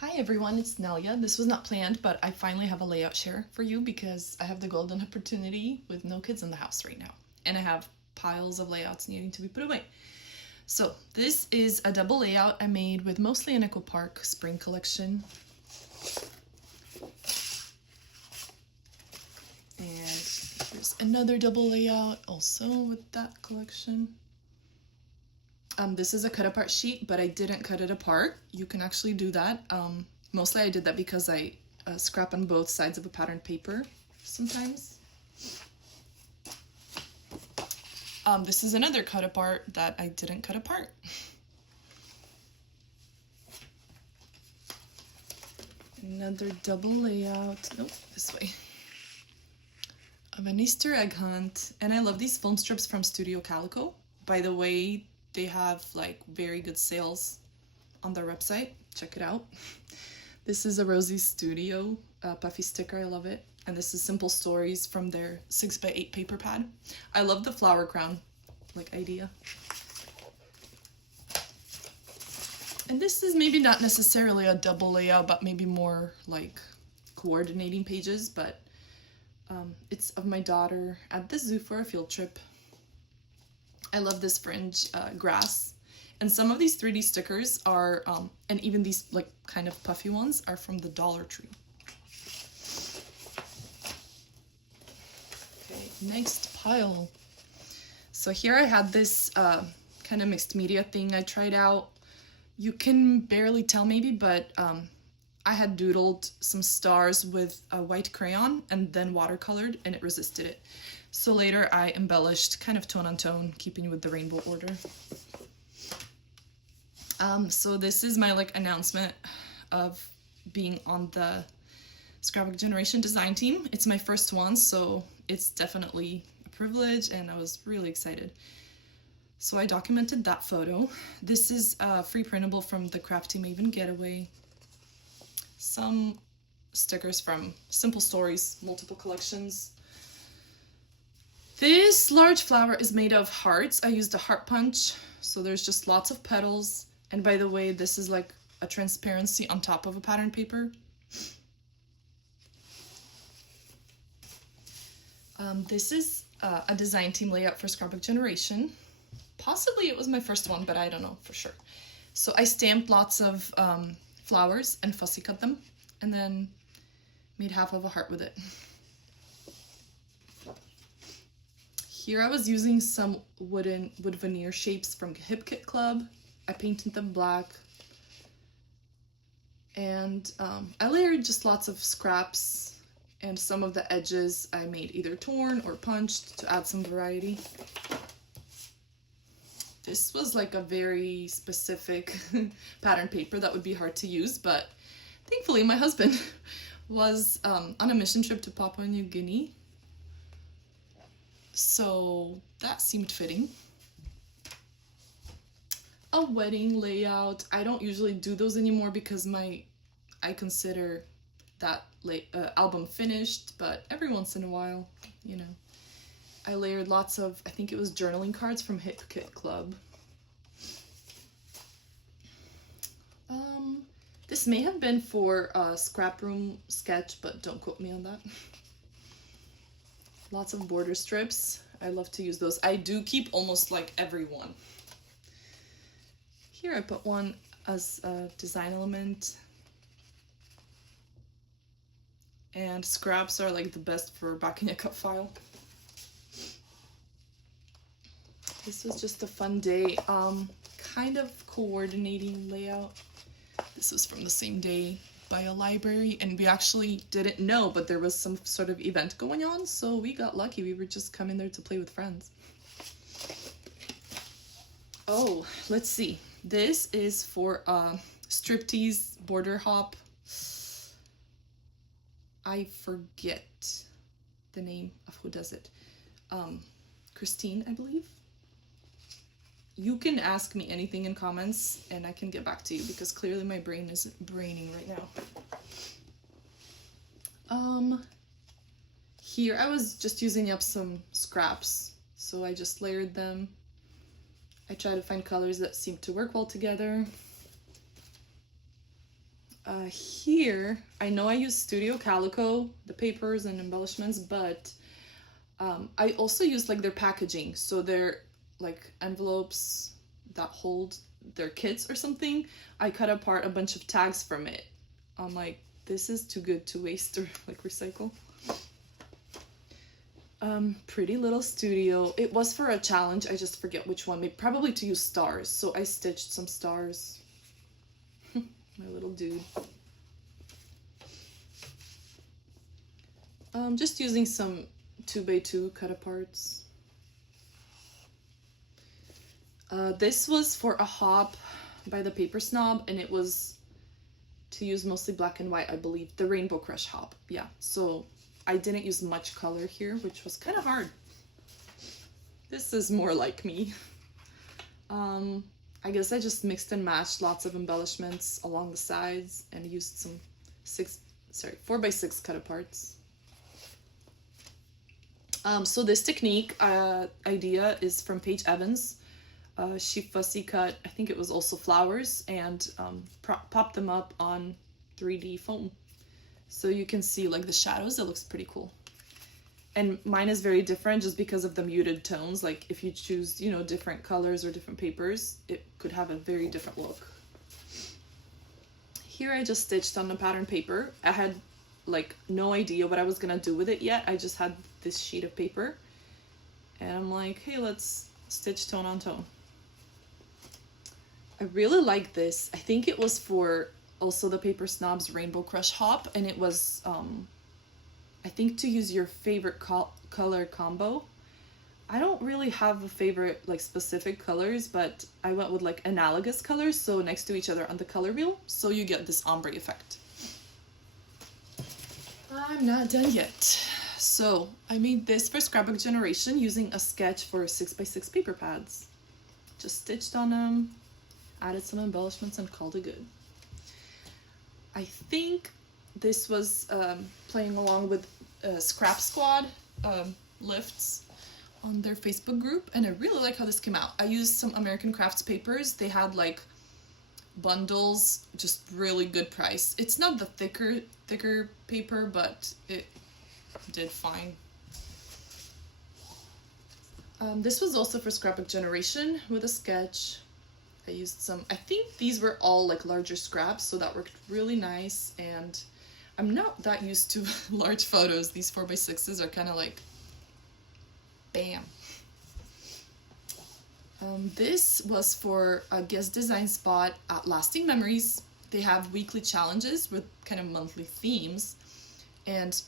Hi everyone, it's Nelia. This was not planned, but I finally have a layout share for you because I have the golden opportunity with no kids in the house right now. And I have piles of layouts needing to be put away. So this is a double layout I made with mostly an Echo Park spring collection. And here's another double layout also with that collection. This is a cut apart sheet, but I didn't cut it apart. You can actually do that. Mostly I did that because I scrap on both sides of a patterned paper sometimes. This is another cut apart that I didn't cut apart. Another double layout, nope, this way, of an Easter egg hunt. And I love these foam strips from Studio Calico. By the way, they have like very good sales on their website. Check it out. This is a Rosie Studio puffy sticker. I love it. And this is Simple Stories from their 6x8 paper pad. I love the flower crown like idea. And this is maybe not necessarily a double layout, but maybe more like coordinating pages, but it's of my daughter at the zoo for a field trip. I love this fringe grass. And some of these 3D stickers are, and even these like kind of puffy ones are from the Dollar Tree. Okay, next pile. So here I had this kind of mixed media thing I tried out. You can barely tell maybe, but I had doodled some stars with a white crayon and then watercolored, and it resisted it. So later I embellished kind of tone on tone, keeping with the rainbow order. So this is my like announcement of being on the Scrapbook Generation design team. It's my first one, so it's definitely a privilege and I was really excited. So I documented that photo. This is free printable from the Crafty Maven Getaway. Some stickers from Simple Stories, multiple collections. This large flower is made of hearts. I used a heart punch, so there's just lots of petals. And by the way, this is like a transparency on top of a pattern paper. This is a design team layout for Scrapbook Generation. Possibly it was my first one, but I don't know for sure. So I stamped lots of flowers and fussy cut them, and then made half of a heart with it. Here I was using some wood veneer shapes from Hip Kit Club. I painted them black. And I layered just lots of scraps, and some of the edges I made either torn or punched to add some variety. This was like a very specific pattern paper that would be hard to use, but thankfully my husband was on a mission trip to Papua New Guinea. So that seemed fitting. A wedding layout. I don't usually do those anymore because I consider that album finished, but every once in a while, you know. I layered lots of, I think it was journaling cards from Hip Kit Club. This may have been for a scrap room sketch, but don't quote me on that. Lots of border strips. I love to use those. I do keep almost like every one. Here I put one as a design element. And scraps are like the best for backing a cut file. This was just a fun day, kind of coordinating layout. This was from the same day by a library, and we actually didn't know, but there was some sort of event going on, so we got lucky. We were just coming there to play with friends. Oh, let's see. This is for striptease border hop. I forget the name of who does it. Christine, I believe. You can ask me anything in comments and I can get back to you because clearly my brain isn't braining right now. Here I was just using up some scraps, so I just layered them. I try to find colors that seem to work well together. Here, I know I use Studio Calico, the papers and embellishments, but I also use like their packaging. So they're like envelopes that hold their kits or something. I cut apart a bunch of tags from it. I'm like, this is too good to waste or like recycle. Pretty Little Studio. It was for a challenge. I just forget which one. Maybe probably to use stars. So I stitched some stars. My little dude. Just using some 2x2 cut aparts. This was for a hop by the Paper Snob, and it was to use mostly black and white, I believe. The Rainbow Crush hop. Yeah, so I didn't use much color here, which was kind of hard. This is more like me. I guess I just mixed and matched lots of embellishments along the sides and used some 4x6 cut aparts. So this technique idea is from Paige Evans. She fussy cut, I think it was also flowers, and popped them up on 3D foam. So you can see like the shadows. It looks pretty cool. And mine is very different just because of the muted tones. Like if you choose, you know, different colors or different papers, it could have a very different look. Here I just stitched on the pattern paper. I had like no idea what I was gonna do with it yet. I just had this sheet of paper and I'm like, hey, let's stitch tone on tone. I really like this. I think it was for also the Paper Snob's Rainbow Crush hop, and it was I think to use your favorite color combo. I don't really have a favorite like specific colors, but I went with like analogous colors, so next to each other on the color wheel, so you get this ombre effect. I'm not done yet. So I made this for Scrapbook Generation using a sketch for 6x6 paper pads. Just stitched on them, added some embellishments, and called it good. I think this was playing along with Scrap Squad lifts on their Facebook group, and I really like how this came out. I used some American Crafts papers. They had like bundles, just really good price. It's not the thicker paper, but it did fine. This was also for Scrapbook Generation with a sketch. I used some, I think these were all like larger scraps, so that worked really nice. And I'm not that used to large photos. These 4x6s are kind of like, bam. This was for a guest design spot at Lasting Memories. They have weekly challenges with kind of monthly themes. And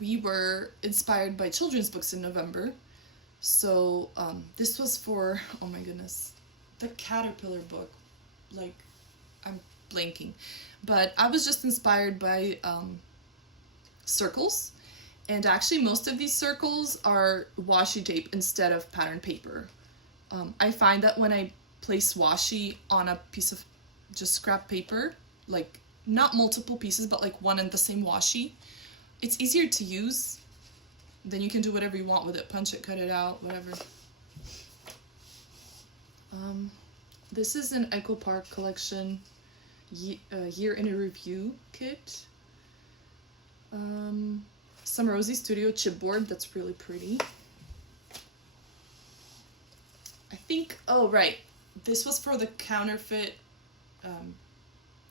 we were inspired by children's books in November. So this was for, oh my goodness, the Caterpillar book. Like, I'm blanking. But I was just inspired by circles. And actually most of these circles are washi tape instead of pattern paper. I find that when I place washi on a piece of just scrap paper, like not multiple pieces, but like one and the same washi, it's easier to use. Then you can do whatever you want with it, punch it, cut it out, whatever. This is an Echo Park collection year in a review kit. Some Rosie Studio chipboard that's really pretty. I think, oh right, this was for the counterfeit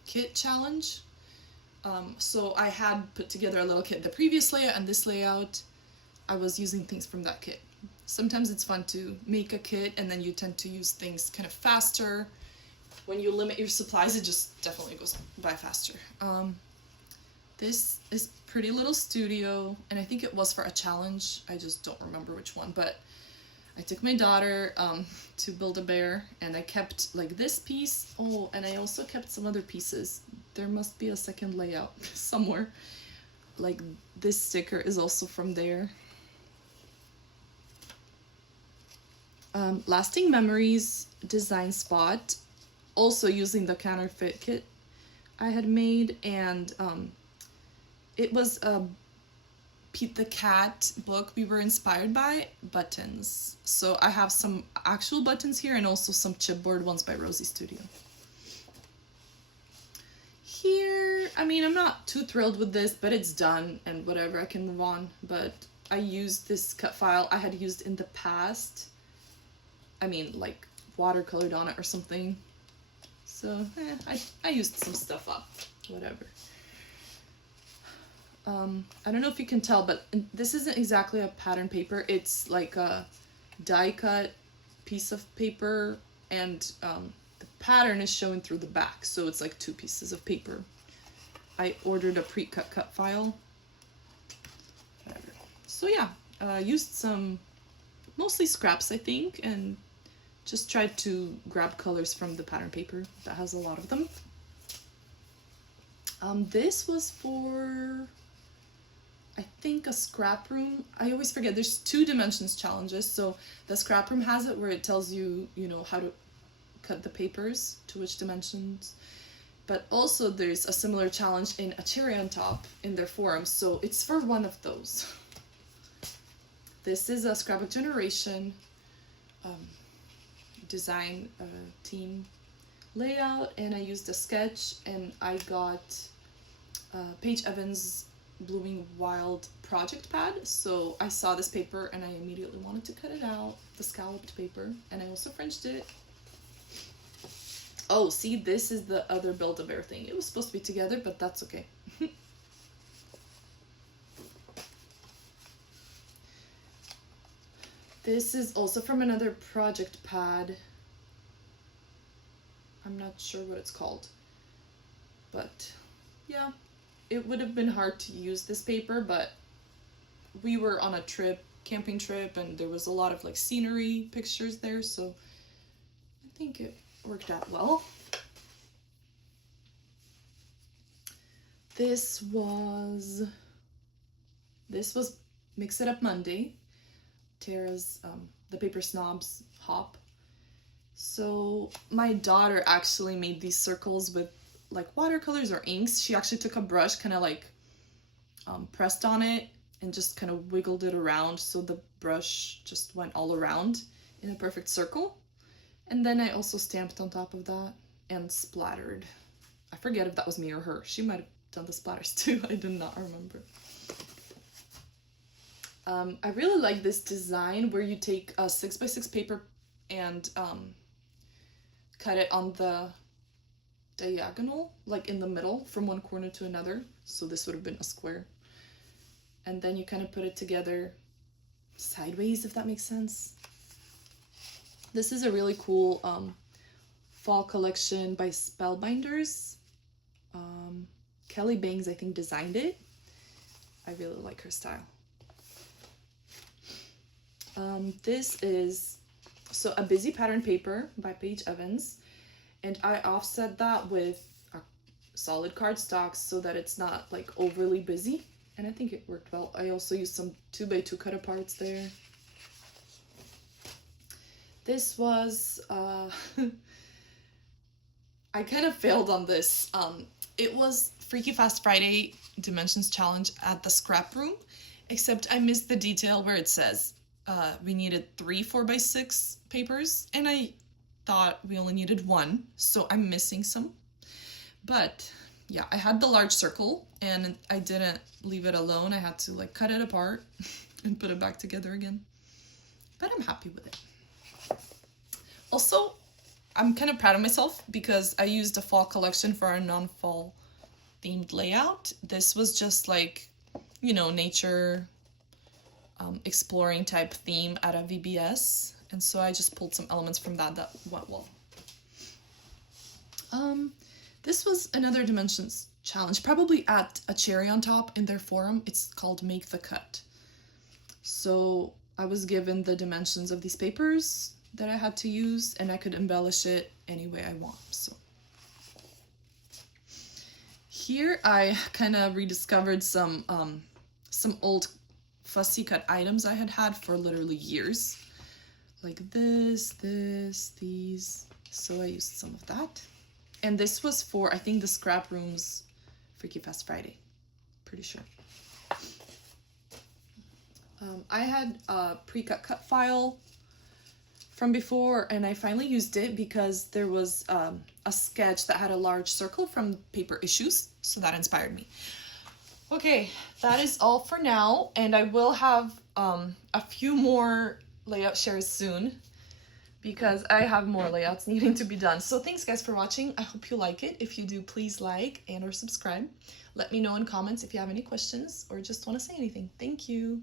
kit challenge. So I had put together a little kit, the previous layout and this layout. I was using things from that kit. Sometimes it's fun to make a kit and then you tend to use things kind of faster. When you limit your supplies, it just definitely goes by faster. This is Pretty Little Studio, and I think it was for a challenge. I just don't remember which one, but I took my daughter to build a bear, and I kept like this piece. Oh, and I also kept some other pieces. There must be a second layout somewhere. Like this sticker is also from there. Lasting Memories design spot, also using the counterfeit kit I had made, and it was a Pete the Cat book we were inspired by, buttons. So I have some actual buttons here and also some chipboard ones by Rosie Studio. I mean, I'm not too thrilled with this, but it's done and whatever, I can move on. But I used this cut file I had used in the past. I mean, like watercolored on it or something. So, I used some stuff up, whatever. I don't know if you can tell, but this isn't exactly a pattern paper. It's like a die cut piece of paper, and the pattern is showing through the back, so it's like two pieces of paper. I ordered a pre-cut cut file. Whatever. So yeah, used some, mostly scraps I think, and just tried to grab colors from the pattern paper that has a lot of them. This was for, I think, a scrap room. I always forget, there's 2 dimensions challenges. So the scrap room has it where it tells you, you know, how to cut the papers to which dimensions. But also there's a similar challenge in A Cherry on Top in their forums. So it's for one of those. This is a Scrapbook Generation design team layout, and I used a sketch, and I got Paige Evans' Blooming Wild project pad. So I saw this paper and I immediately wanted to cut it out, the scalloped paper, and I also Frenched it. Oh, see, this is the other Build-A-Bear thing. It was supposed to be together, but that's okay. This is also from another project pad. I'm not sure what it's called, but yeah, it would have been hard to use this paper, but we were on a trip, camping trip, and there was a lot of like scenery pictures there, so I think it worked out well. This was Mix It Up Monday, Tara's the Paper Snobs hop. So my daughter actually made these circles with like watercolors or inks. She actually took a brush, kind of like pressed on it and just kind of wiggled it around, so the brush just went all around in a perfect circle. And then I also stamped on top of that and splattered. I forget if that was me or her. She might have done the splatters too. I do not remember. I really like this design where you take a 6x6 paper and cut it on the diagonal, like in the middle from one corner to another. So this would have been a square. And then you kind of put it together sideways, if that makes sense. This is a really cool fall collection by Spellbinders. Kelly Bangs, I think, designed it. I really like her style. This is a busy pattern paper by Paige Evans, and I offset that with a solid cardstock so that it's not like overly busy, and I think it worked well. I also used some 2x2 cut aparts there. This was I kind of failed on this. It was Freaky Fast Friday Dimensions Challenge at the scrap room, except I missed the detail where it says we needed 3 4x6 papers, and I thought we only needed 1, so I'm missing some. But yeah, I had the large circle, and I didn't leave it alone. I had to like cut it apart and put it back together again. But I'm happy with it. Also, I'm kind of proud of myself because I used a fall collection for a non-fall themed layout. This was just like, you know, nature, exploring type theme at a VBS. And so I just pulled some elements from that went well. This was another Dimensions challenge, probably at A Cherry on Top in their forum. It's called Make the Cut. So I was given the dimensions of these papers that I had to use, and I could embellish it any way I want. So here I kind of rediscovered some old fussy cut items I had had for literally years, like this, these. So I used some of that, and this was for, I think, the scrap room's Freaky Fast Friday, pretty sure. I had a pre-cut cut file from before, and I finally used it because there was a a sketch that had a large circle from Paper Issues, so that inspired me. Okay, that is all for now, and I will have a few more layout shares soon because I have more layouts needing to be done. So thanks guys for watching. I hope you like it. If you do, please like and or subscribe. Let me know in comments if you have any questions or just want to say anything. Thank you.